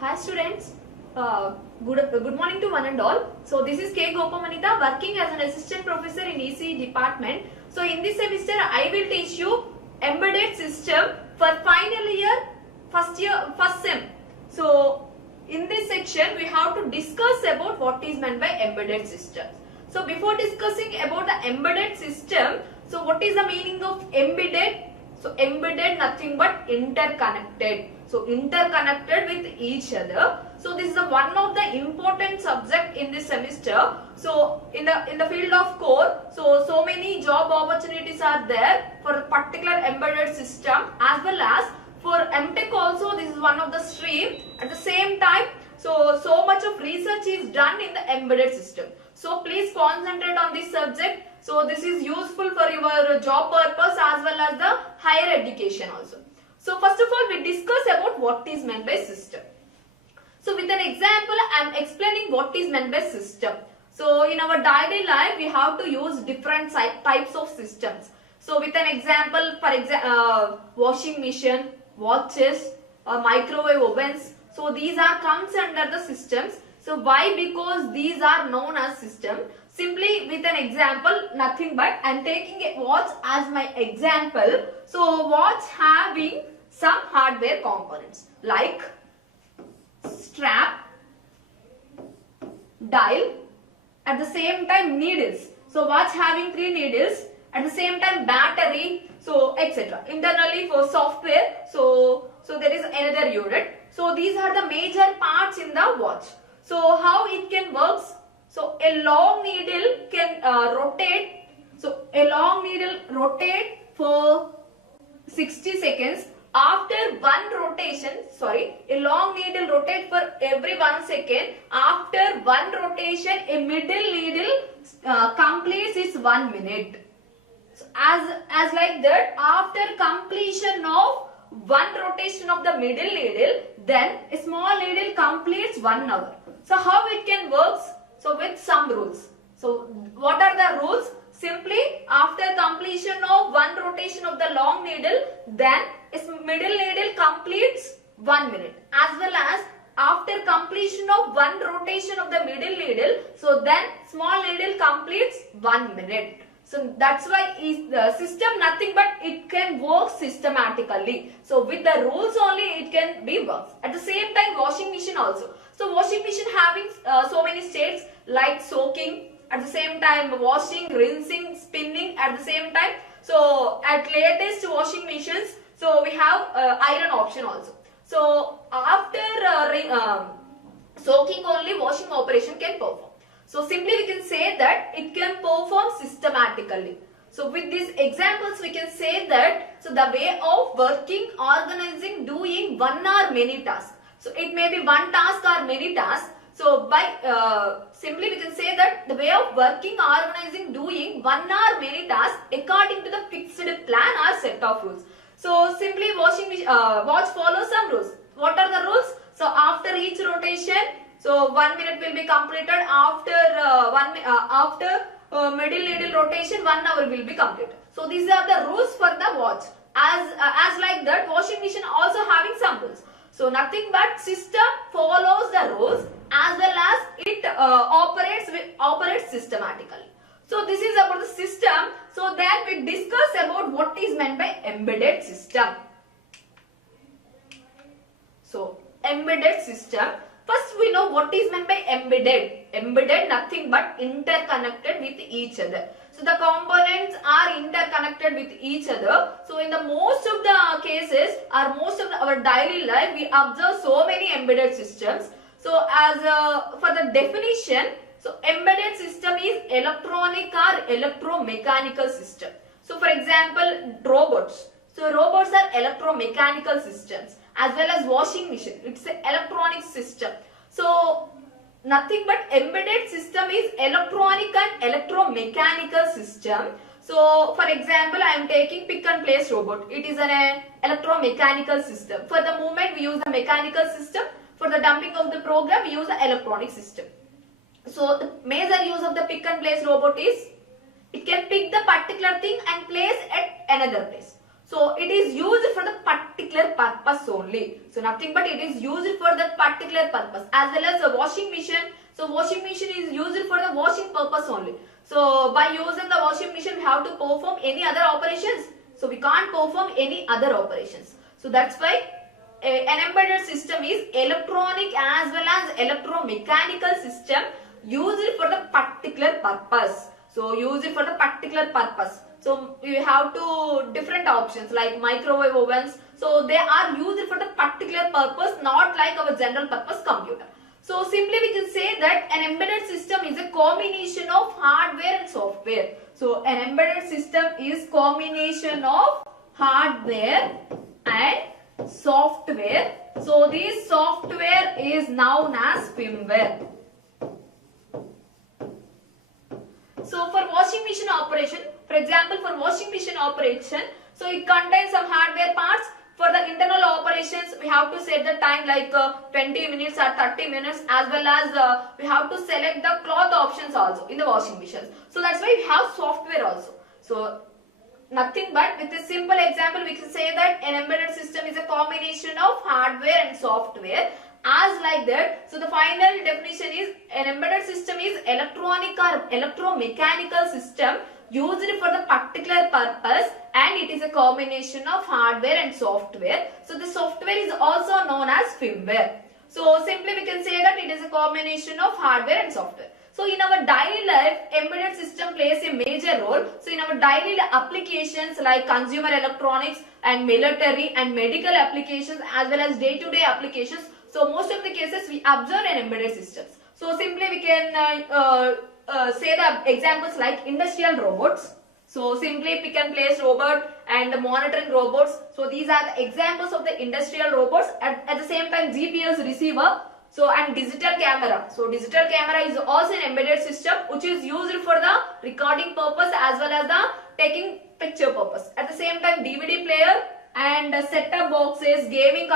Hi students, good morning to one and all. So this is K. Gopamanita working as an assistant professor in ECE department. So in this semester I will teach you embedded system for final year first sem. So in this section we have to discuss about what is meant by embedded systems. So before discussing about the embedded system, so what is the meaning of embedded? So embedded nothing but interconnected. So interconnected with each other. So this is one of the important subject in this semester. So in the field of core, so many job opportunities are there for a particular embedded system, as well as for MTech also this is one of the stream. At the same time, so much of research is done in the embedded system. So please concentrate on this subject. So this is useful for your job purpose as well as the higher education also. So first of all, we discuss about what is meant by system. So with an example, I am explaining what is meant by system. So in our daily life, we have to use different types of systems. So with an example, for example, washing machine, watches, microwave ovens. So these are comes under the systems. So why? Because these are known as system. Simply with an example, nothing but I am taking a watch as my example. So watch having some hardware components like strap, dial, at the same time needles. So watch having 3 needles, at the same time battery, so etc. Internally for software, so there is another unit. So these are the major parts in the watch. So how it can works? So a long needle can rotate. So a long needle rotate for 60 seconds. After one rotation, a long needle rotate for every 1 second. After one rotation, a middle needle completes its 1 minute. So as like that, after completion of one rotation of the middle needle, then a small needle completes 1 hour. So how it can works? So with some rules. So what are the rules? Simply after completion of one rotation of the long needle, then its middle needle completes 1 minute. As well as after completion of one rotation of the middle needle, so then small needle completes 1 minute. So that's why is the system nothing but it can work systematically. So with the rules only it can be works. At the same time, washing machine also. So washing machine having so many states like soaking, at the same time washing, rinsing, spinning at the same time. So at latest washing machines, so we have iron option also. So after soaking only washing operation can perform. So simply we can say that it can perform systematically. So with these examples we can say that so the way of working, organizing, doing one or many tasks. So it may be one task or many tasks. So by simply we can say that the way of working, organizing, doing one or many tasks according to the fixed plan or set of rules. So simply watch follows some rules. What are the rules? So after each rotation, so 1 minute will be completed. After middle needle rotation, 1 hour will be completed. So these are the rules for the watch. As like that, washing machine also having some rules. So nothing but system follows the rules as well as it operates systematically. So this is about the system. So then we discuss about what is meant by embedded system. So embedded system. First we know what is meant by embedded. Embedded nothing but interconnected with each other. So the components are interconnected with each other. So in the most of the cases or most of our daily life we observe so many embedded systems. So as for the definition, so embedded system is electronic or electromechanical system. So for example robots. So robots are electromechanical systems, as well as washing machine. It's an electronic system. So nothing but embedded system is electronic and electromechanical system. So for example, I am taking pick and place robot. It is an electromechanical system. For the movement we use the mechanical system. For the dumping of the program we use the electronic system. So the major use of the pick and place robot is it can pick the particular thing and place at another place. So it is used for the particular purpose only. So nothing but it is used for that particular purpose. As well as a washing machine. So washing machine is used for the washing purpose only. So by using the washing machine we have to perform any other operations. So we can't perform any other operations. So that's why an embedded system is electronic as well as electromechanical system used for the particular purpose. So use it for the particular purpose. So you have two different options like microwave ovens. So they are used for the particular purpose, not like our general purpose computer. So simply we can say that an embedded system is a combination of hardware and software. So an embedded system is combination of hardware and software. So this software is known as firmware. So for washing machine operation, for example, for washing machine operation, so it contains some hardware parts. For the internal operations, we have to set the time like 20 minutes or 30 minutes, as well as we have to select the cloth options also in the washing machines. So that's why we have software also. So nothing but with a simple example we can say that an embedded system is a combination of hardware and software. As like that, so the final definition is an embedded system is electronic or electromechanical system used for the particular purpose, and it is a combination of hardware and software. So the software is also known as firmware. So simply we can say that it is a combination of hardware and software. So in our daily life, embedded system plays a major role. So in our daily applications like consumer electronics and military and medical applications, as well as day-to-day applications, so most of the cases we observe an embedded systems. So simply we can say the examples like industrial robots. So simply pick and place robot and monitoring robots. So these are the examples of the industrial robots. At the same time GPS receiver. So and digital camera. So digital camera is also an embedded system which is used for the recording purpose as well as the taking picture purpose. At the same time DVD player and set-top boxes, gaming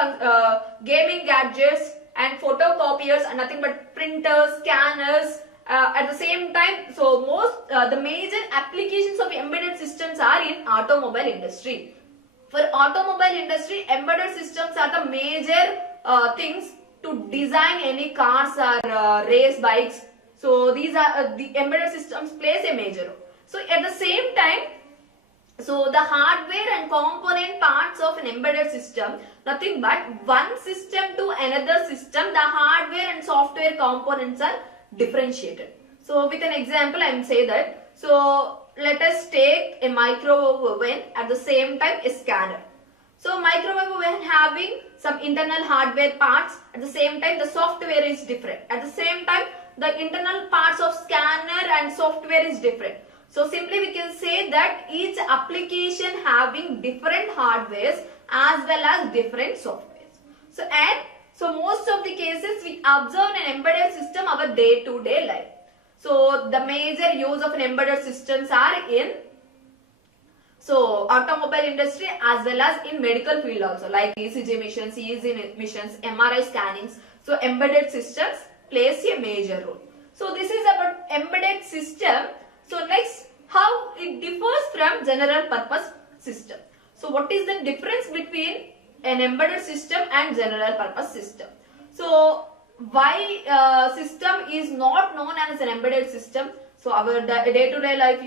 gadgets and photocopiers are nothing but printers, scanners. At the same time, so the major applications of embedded systems are in automobile industry. For automobile industry, embedded systems are the major things to design any cars or race bikes. So these are the embedded systems plays a major role. So at the same time, so the hardware and component parts of an embedded system, nothing but one system to another system, the hardware and software components are differentiated. So with an example I am say that, so let us take a microwave oven, at the same time a scanner. So microwave oven having some internal hardware parts, at the same time the software is different. At the same time the internal parts of scanner and software is different. So simply we can say that each application having different hardwares as well as different softwares. So most of the cases we observe an embedded system our day-to-day life. So the major use of an embedded systems are in automobile industry as well as in medical field also, like ECG missions, EEG missions, MRI scannings. So embedded systems plays a major role. So this is about embedded system. So next, how it differs from general purpose system. So what is the difference between an embedded system and general purpose system? So why system is not known as an embedded system? So our day-to-day life,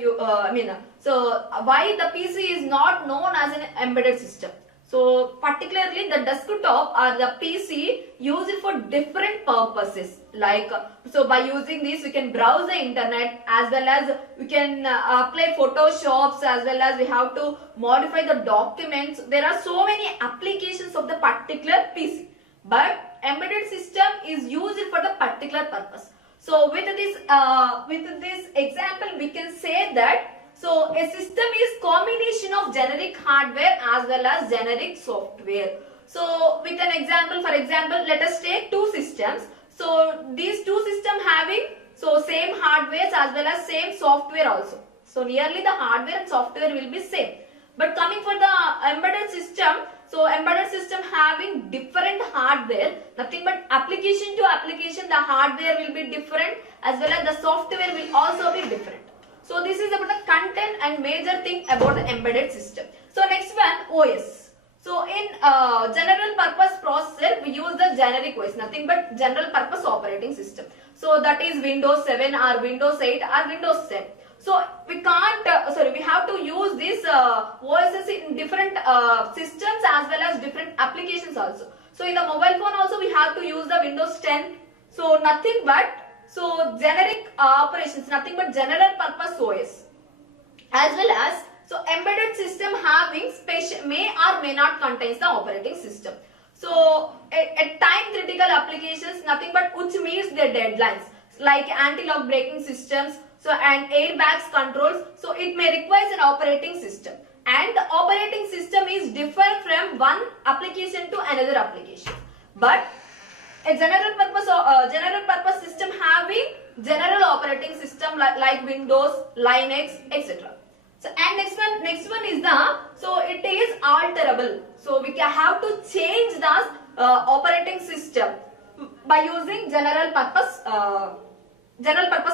so why the PC is not known as an embedded system? So particularly the desktop or the PC use it for different purposes. Like so by using this we can browse the internet, as well as we can apply photoshops, as well as we have to modify the documents. There are so many applications of the particular PC, but embedded system is used for the particular purpose. So with this example we can say that, so a system is combination of generic hardware as well as generic software. So with an example, for example, let us take two systems. So these two systems having same hardware as well as same software also. So nearly the hardware and software will be same. But coming for the embedded system, so embedded system having different hardware, nothing but application to application the hardware will be different, as well as the software will also be different. So this is about the content and major thing about the embedded system. So next one, OS. So in general purpose processor, we use the generic OS, nothing but general purpose operating system. So that is Windows 7 or Windows 8 or Windows 10. So we can't, we have to use these OSs in different systems as well as different applications also. So in the mobile phone also we have to use the Windows 10. So nothing but, so generic operations, nothing but general purpose OS. As well as, so embedded system having special may or may not contains the operating system. So at time critical applications, nothing but which meets their deadlines, like anti-lock braking systems, so and airbags controls. So it may require an operating system, and the operating system is different from one application to another application. But a general purpose system having general operating system like Windows, Linux, etc. So and next one is the, so it is alterable. So we can have to change the operating system by using general purpose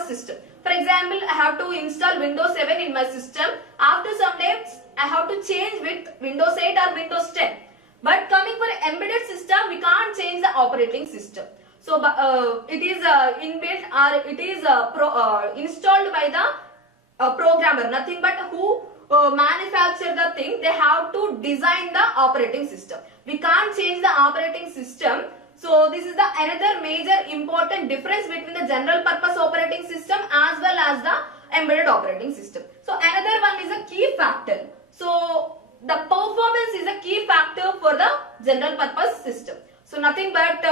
system. For example, I have to install Windows 7 in my system. After some days, I have to change with Windows 8 or Windows 10. But coming for embedded system, we can't change the operating system. So it is inbuilt or it is installed by the programmer. Nothing but who manufacture the thing, they have to design the operating system. We can't change the operating system. So this is the another major important difference between the general purpose operating system as well as the embedded operating system. So another one is a key factor. So the performance is a key factor for the general purpose system. So nothing but,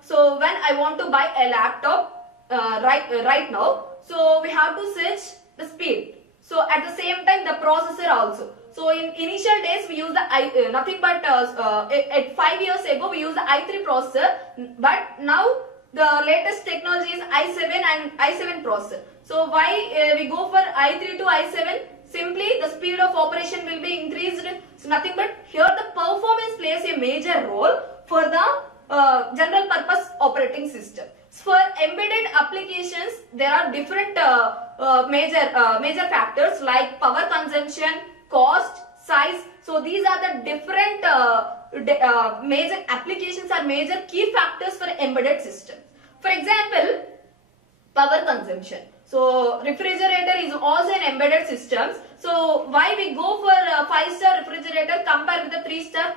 so when I want to buy a laptop right now, so we have to search the speed. So at the same time the processor also. So in initial days we use the nothing but at 5 years ago we use the i3 processor, but now the latest technology is i7 and i7 processor. So why we go for i3 to i7? Simply the speed of operation will be increased. So nothing but here the performance plays a major role for the general purpose operating system. For embedded applications, there are different major factors like power consumption, cost, size. So these are the different major applications or major key factors for embedded system. For example, power consumption. So refrigerator is also an embedded system. So why we go for a 5-star refrigerator compared with the 3-star?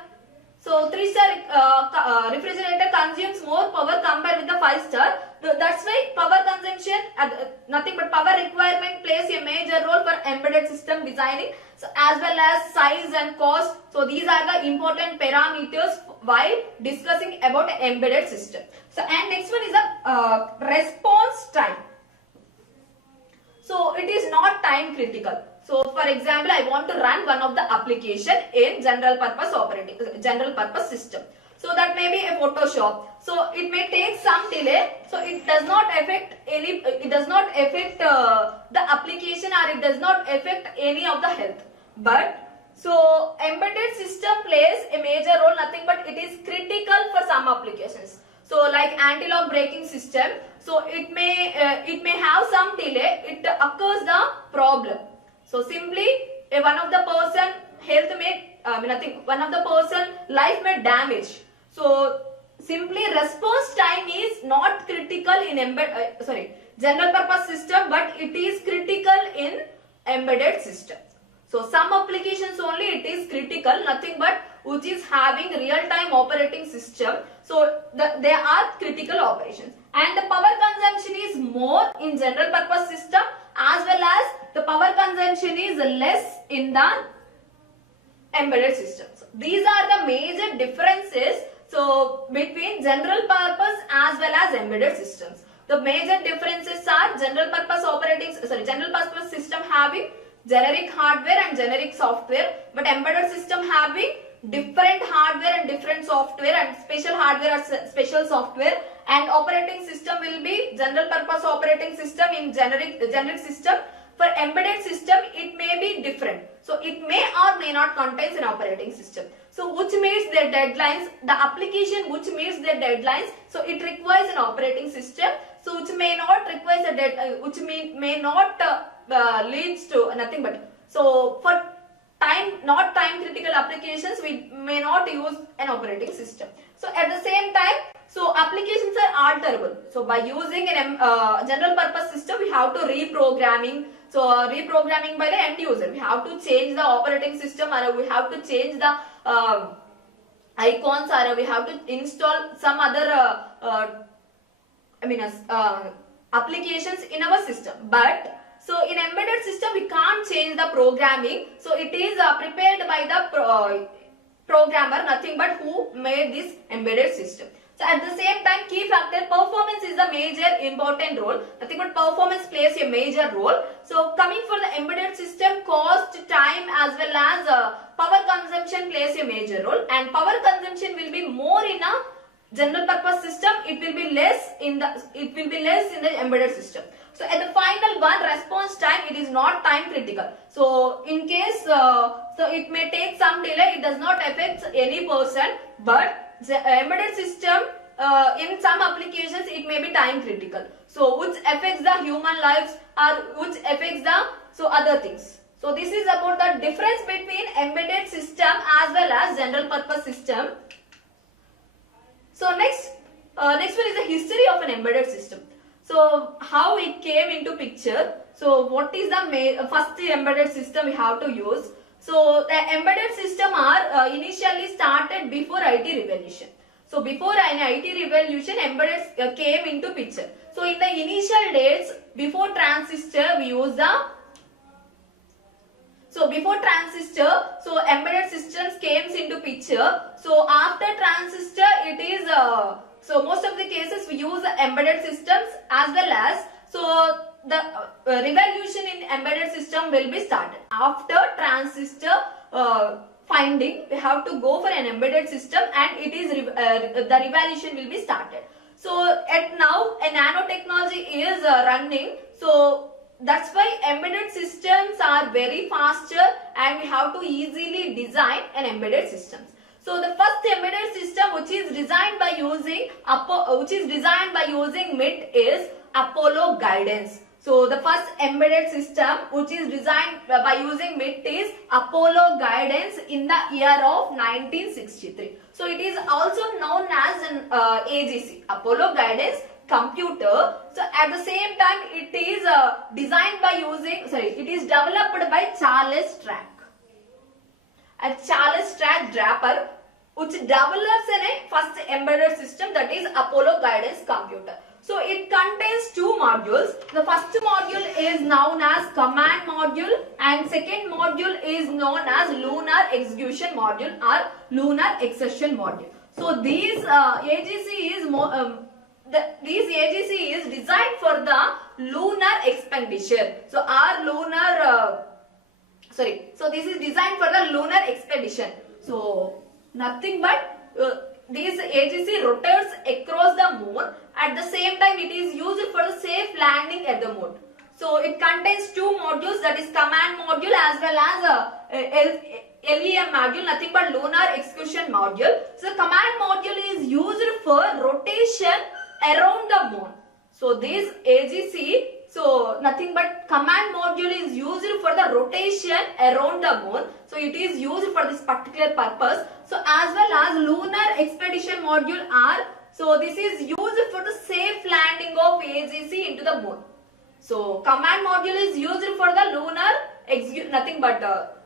So 3-star refrigerator consumes more power compared with the 5-star. That's why power consumption, nothing but power requirement plays a major role for embedded system designing. So as well as size and cost. So these are the important parameters while discussing about embedded system. So and next one is a response time. So it is not time critical. So for example, I want to run one of the application in general purpose system. So that may be a Photoshop. So it may take some delay. So it does not affect the application, or it does not affect any of the health. But so embedded system plays a major role, nothing but it is critical for some applications. So like anti-lock braking system, so it may have some delay, it occurs the problem. So simply one of the person health may one of the person life may damage. So simply response time is not critical in general purpose system, but it is critical in embedded system. So some applications only it is critical, nothing but which is having real-time operating system. So they are critical operations, and the power consumption is more in general purpose system, as well as the power consumption is less in the embedded systems. These are the major differences between general purpose as well as embedded systems. The major differences are general purpose system having generic hardware and generic software, but embedded system having different hardware and different software, and special hardware or special software, and operating system will be general purpose operating system in generic system. For embedded system, it may be different. So it may or may not contain an operating system. So which meets their deadlines, the application which meets their deadlines, so it requires an operating system. So which may not requires a which may not leads to nothing but, so for not time critical applications, we may not use an operating system. So at the same time, so applications are alterable. So by using an general purpose system, we have to reprogramming. So reprogramming by the end user, we have to change the operating system, or we have to change the icons, or we have to install some other applications in our system. But so in embedded system, we can't change the programming. So it is prepared by the programmer, nothing but who made this embedded system. So at the same time, key factor performance is the major important role. Nothing but performance plays a major role. So coming for the embedded system, cost, time as well as power consumption plays a major role. And power consumption will be more in a general purpose system. It will be less in the embedded system. So at the final one, response time, it is not time critical. So in case so it may take some delay, it does not affect any person, but the embedded system in some applications it may be time critical. So which affects the human lives, or which affects the other things. So this is about the difference between embedded system as well as general purpose system. So next one is the history of an embedded system. So how it came into picture. So what is the first embedded system we have to use. So the embedded system are initially started before IT revolution. So before an IT revolution, embedded came into picture. So in the initial days, before transistor, we use the embedded systems came into picture. So after transistor, it is so most of the cases we use embedded systems, as well as so the revolution in embedded system will be started. After transistor finding, we have to go for an embedded system, and it is the revolution will be started. So at now a nanotechnology is running. So that's why embedded systems are very faster, and we have to easily design an embedded systems. So the first embedded system which is designed by using MIT is Apollo Guidance. So the first embedded system which is designed by using MIT is Apollo Guidance in the year of 1963. So it is also known as an AGC, Apollo Guidance Computer. So at the same time, it is it is developed by Charles Strack. And Charles Strack Draper, which develops a first embedded system, that is Apollo Guidance Computer. So it contains two modules. The first module is known as command module, and second module is known as lunar execution module or lunar exertion module. So these AGC is designed for the lunar expenditure. So so this is designed for the lunar expedition. So nothing but this AGC rotates across the moon. At the same time, it is used for the safe landing at the moon. So it contains two modules, that is command module as well as LEM module, nothing but lunar execution module. So the command module is used for rotation around the moon. So this AGC, so nothing but command module is used for the rotation around the moon. So it is used for this particular purpose. So as well as lunar expedition module are, so this is used for the safe landing of AGC into the moon. So command module is used for the lunar nothing but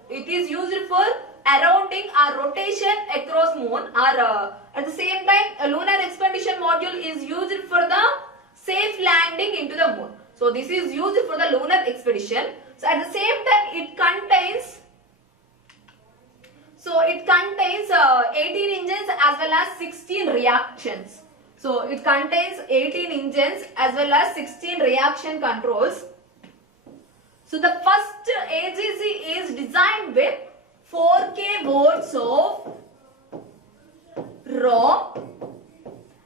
it is used for surrounding or rotation across moon, or at the same time lunar expedition module is used for the safe landing into the moon. So this is used for the lunar expedition. So at the same time it contains 18 engines as well as 16 reactions. So it contains 18 engines as well as 16 reaction controls. So the first AGC is designed with 4K volts of ROM,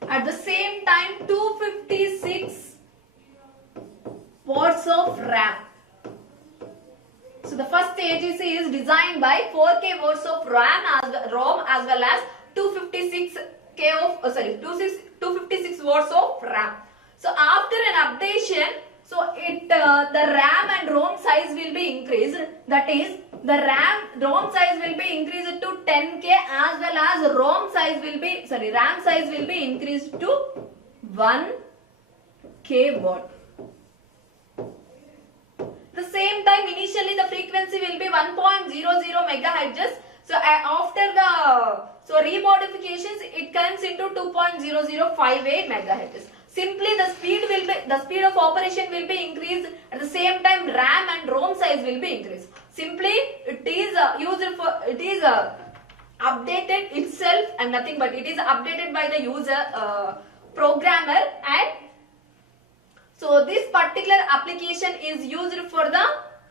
at the same time 256 watts of RAM. So the first AGC is designed by 4K words of ROM as well as 256 words of RAM. So after an updation, so the RAM and ROM size will be increased. That is, the ROM size will be increased to 10K as well as RAM size will be increased to 1K word. The same time, initially the frequency will be 1.00 megahertz. So after the remodifications, it comes into 2.0058 megahertz. Simply the speed of operation will be increased. At the same time, RAM and ROM size will be increased. Simply it is updated itself and nothing but it is updated by the user programmer. And so this particular application is used for the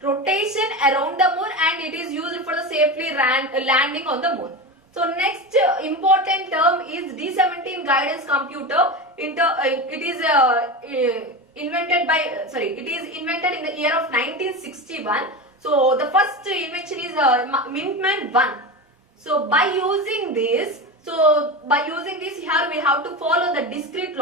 rotation around the moon and it is used for the safely landing on the moon. So next important term is D17 guidance computer. It is invented in the year of 1961. So the first invention is Mintman 1. So by using this here we have to follow the discrete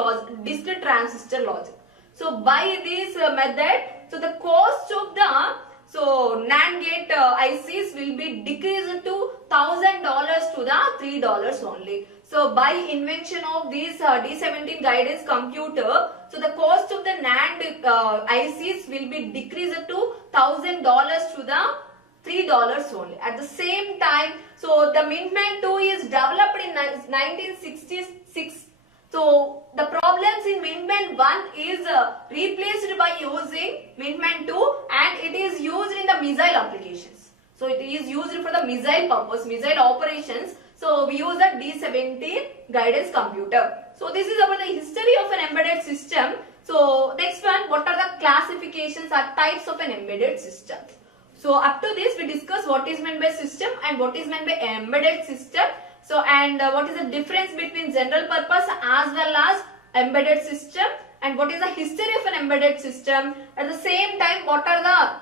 transistor logic. So by this method, so the cost of the NAND gate ICs will be decreased to $1,000 to the $3 only. So by invention of this D17 guidance computer, so the cost of the NAND ICs will be decreased to $1,000 to the $3 only. At the same time, so the Mintman 2 is developed in 1966. So the problems in Mintman 1 is replaced by using Mintman 2 and it is used in the missile applications. So it is used for the missile purpose, missile operations. So we use the D17 guidance computer. So this is about the history of an embedded system. So next one, what are the classifications or types of an embedded system? So up to this we discuss what is meant by system and what is meant by embedded system. So and what is the difference between general purpose as well as embedded system and what is the history of an embedded system. At the same time, what are the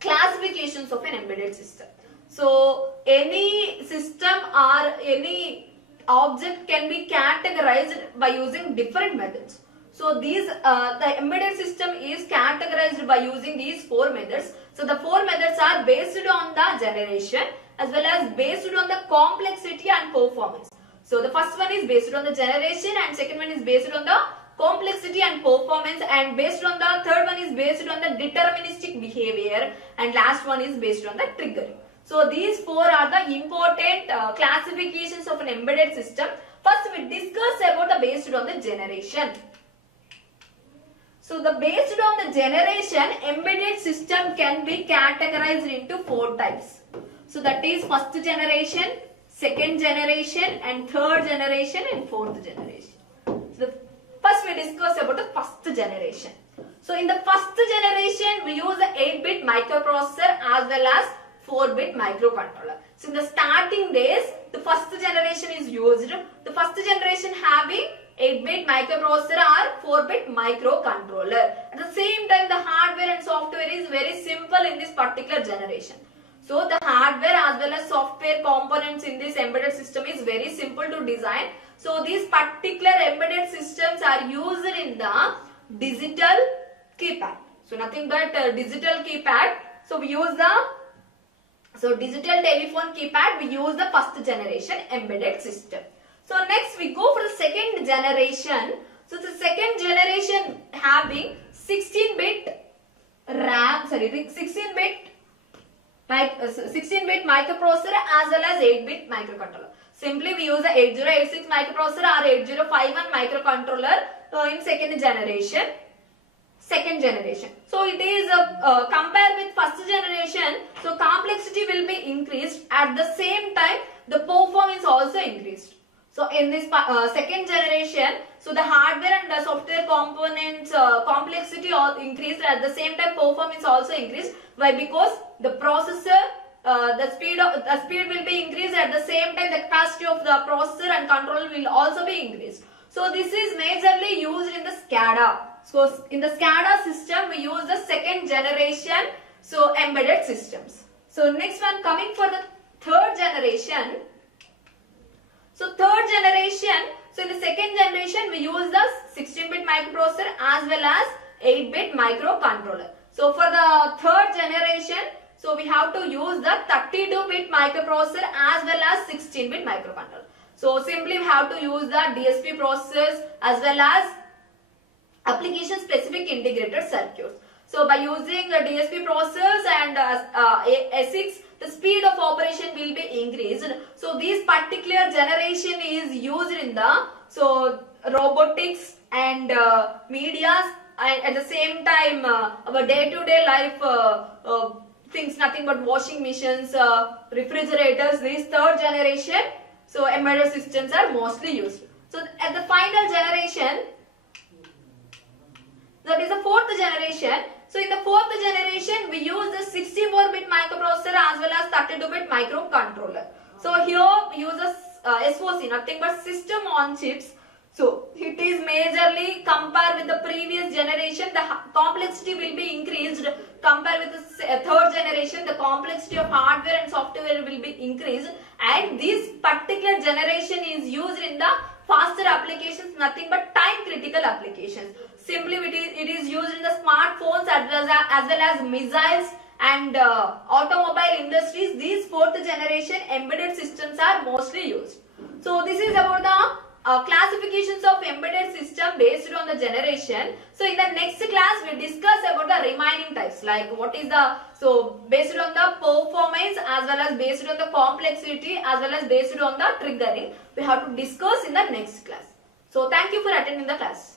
classifications of an embedded system. So any system or any object can be categorized by using different methods. So these the embedded system is categorized by using these 4 methods. So the 4 methods are based on the generation as well as based on the complexity and performance. So the first one is based on the generation and second one is based on the complexity and performance and based on the third one is based on the deterministic behavior and last one is based on the triggering. So these 4 are the important classifications of an embedded system. First we discuss about the based on the generation. So the based on the generation, embedded system can be categorized into 4 types. So that is first generation, second generation and third generation and fourth generation. So first we discuss about the first generation. So in the first generation we use the 8-bit microprocessor as well as 4-bit microcontroller. So in the starting days the first generation is used. The first generation having 8-bit microprocessor or 4-bit microcontroller. At the same time the hardware and software is very simple in this particular generation. So the hardware as well as software components in this embedded system is very simple to design. So these particular embedded systems are used in the digital keypad. So nothing but digital keypad. So we use the digital telephone keypad. We use the first generation embedded system. So next we go for the second generation. So the second generation having 16-bit RAM, 16-bit microprocessor as well as 8-bit microcontroller. Simply we use the 8086 microprocessor or 8051 microcontroller in second generation. So it is compared with first generation. So complexity will be increased. At the same time the performance also increased. So in this second generation, so the hardware and the software components complexity all increased. At the same time performance also increased. Why? Because the processor the speed will be increased. At the same time the capacity of the processor and controller will also be increased. So this is majorly used in the SCADA. So in the SCADA system we use the second generation So embedded systems. So next one, coming for the third generation. So third generation, so in the second generation we use the 16-bit microprocessor as well as 8-bit microcontroller. So for the third generation, so we have to use the 32-bit microprocessor as well as 16-bit microcontroller. So simply we have to use the DSP processors as well as application specific integrated circuits. So by using the DSP processors and ASICs, the speed of operation will be increased. So this particular generation is used in the robotics and medias, and at the same time our day-to-day life things, nothing but washing machines, refrigerators. This third generation, so embedded systems are mostly used. So at the final generation, that is the fourth generation. So in the fourth generation, we use the 64-bit microprocessor as well as 32-bit microcontroller. So here we use a SoC, nothing but system on chips. So it is majorly compared with the previous generation, the complexity will be increased. Compared with the third generation, the complexity of hardware and software will be increased. And this particular generation is used in the faster applications, nothing but time critical applications. Simply it is used in the smartphones as well as missiles and automobile industries. These fourth generation embedded systems are mostly used. So this is about the classifications of embedded system based on the generation. So in the next class we discuss about the remaining types, like what is the, so based on the performance as well as based on the complexity as well as based on the triggering, we have to discuss in the next class. So thank you for attending the class.